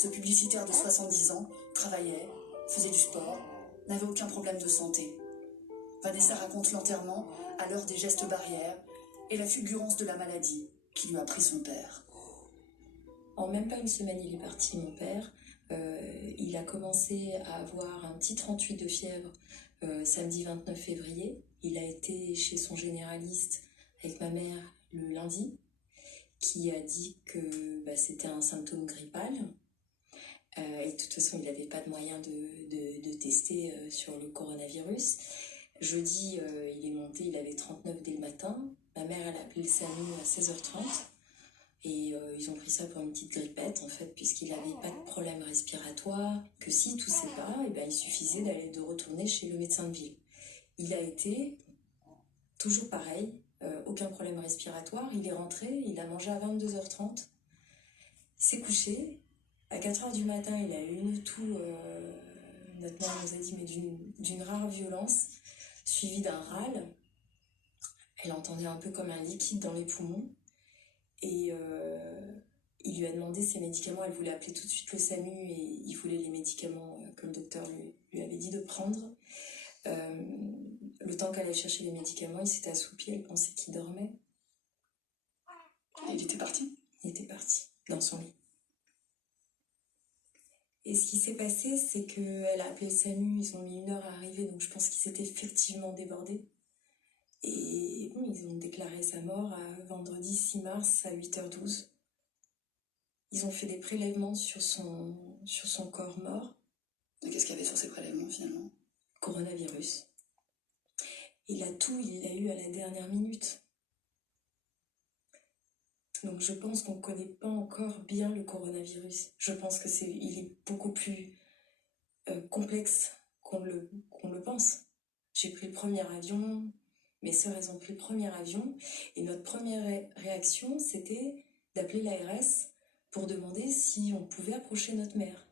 Ce publicitaire de 70 ans travaillait, faisait du sport, n'avait aucun problème de santé. Vanessa raconte l'enterrement à l'heure des gestes barrières et la fulgurance de la maladie qui lui a pris son père. En même pas une semaine, il est parti, mon père. Il a commencé à avoir un petit 38 de fièvre samedi 29 février. Il a été chez son généraliste avec ma mère le lundi, qui a dit que c'était un symptôme grippal. Et de toute façon, il n'avait pas de moyen de tester sur le coronavirus. Jeudi, il est monté, il avait 39 dès le matin. Ma mère, elle a appelé le SAMU à 16h30. Et ils ont pris ça pour une petite grippette, en fait, puisqu'il n'avait pas de problème respiratoire, que s'il toussait pas, il suffisait de retourner chez le médecin de ville. Il a été toujours pareil, aucun problème respiratoire. Il est rentré, il a mangé à 22h30, s'est couché. À 4h du matin, il a eu une toux, notre mère nous a dit, mais d'une rare violence, suivie d'un râle. Elle entendait un peu comme un liquide dans les poumons. Et il lui a demandé ses médicaments, elle voulait appeler tout de suite le SAMU et il voulait les médicaments que le docteur lui avait dit de prendre. Le temps qu'elle allait chercher les médicaments, il s'était assoupi, elle pensait qu'il dormait. Et il était parti ? Il était parti, dans son lit. Et ce qui s'est passé, c'est qu'elle a appelé le SAMU, ils ont mis 1 heure à arriver, donc je pense qu'ils s'étaient effectivement débordés. Et bon, ils ont déclaré sa mort à vendredi 6 mars à 8h12. Ils ont fait des prélèvements sur son corps mort. Et qu'est-ce qu'il y avait sur ces prélèvements finalement ? Coronavirus. Et la toux, il l'a eu à la dernière minute. Donc je pense qu'on ne connaît pas encore bien le coronavirus. Je pense qu'il est beaucoup plus complexe qu'on le pense. J'ai pris le premier avion, mes sœurs elles ont pris le premier avion, et notre première réaction c'était d'appeler l'ARS pour demander si on pouvait approcher notre mère.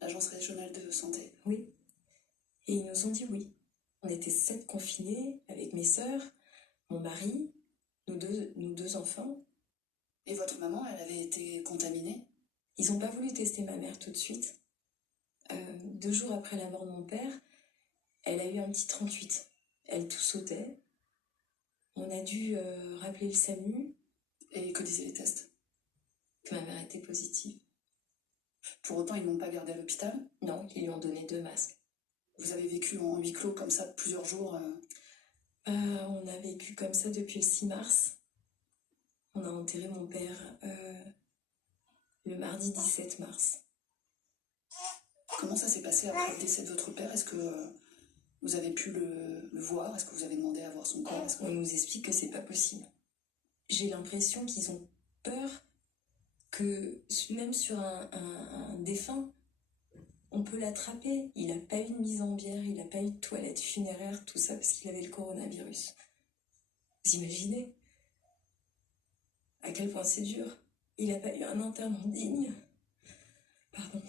L'Agence régionale de santé. Oui. Et ils nous ont dit oui. On était 7 confinés avec mes sœurs, mon mari, nous deux enfants. Et votre maman, elle avait été contaminée ? Ils n'ont pas voulu tester ma mère tout de suite. 2 jours après la mort de mon père, elle a eu un petit 38. Elle tout sautait. On a dû rappeler le SAMU. Et que disaient les tests ? Que ma mère était positive. Pour autant, ils ne l'ont pas gardée à l'hôpital ? Non, ils lui ont donné 2 masques. Vous avez vécu en huis clos comme ça plusieurs jours On a vécu comme ça depuis le 6 mars. On a enterré mon père le mardi 17 mars. Comment ça s'est passé après le décès de votre père ? Est-ce que vous avez pu le voir ? Est-ce que vous avez demandé à voir son corps ? On nous explique que c'est pas possible. J'ai l'impression qu'ils ont peur que même sur un défunt, on peut l'attraper. Il n'a pas eu de mise en bière, il n'a pas eu de toilette funéraire, tout ça parce qu'il avait le coronavirus. Vous imaginez à quel point c'est dur. Il n'a pas eu un enterrement digne. Pardon.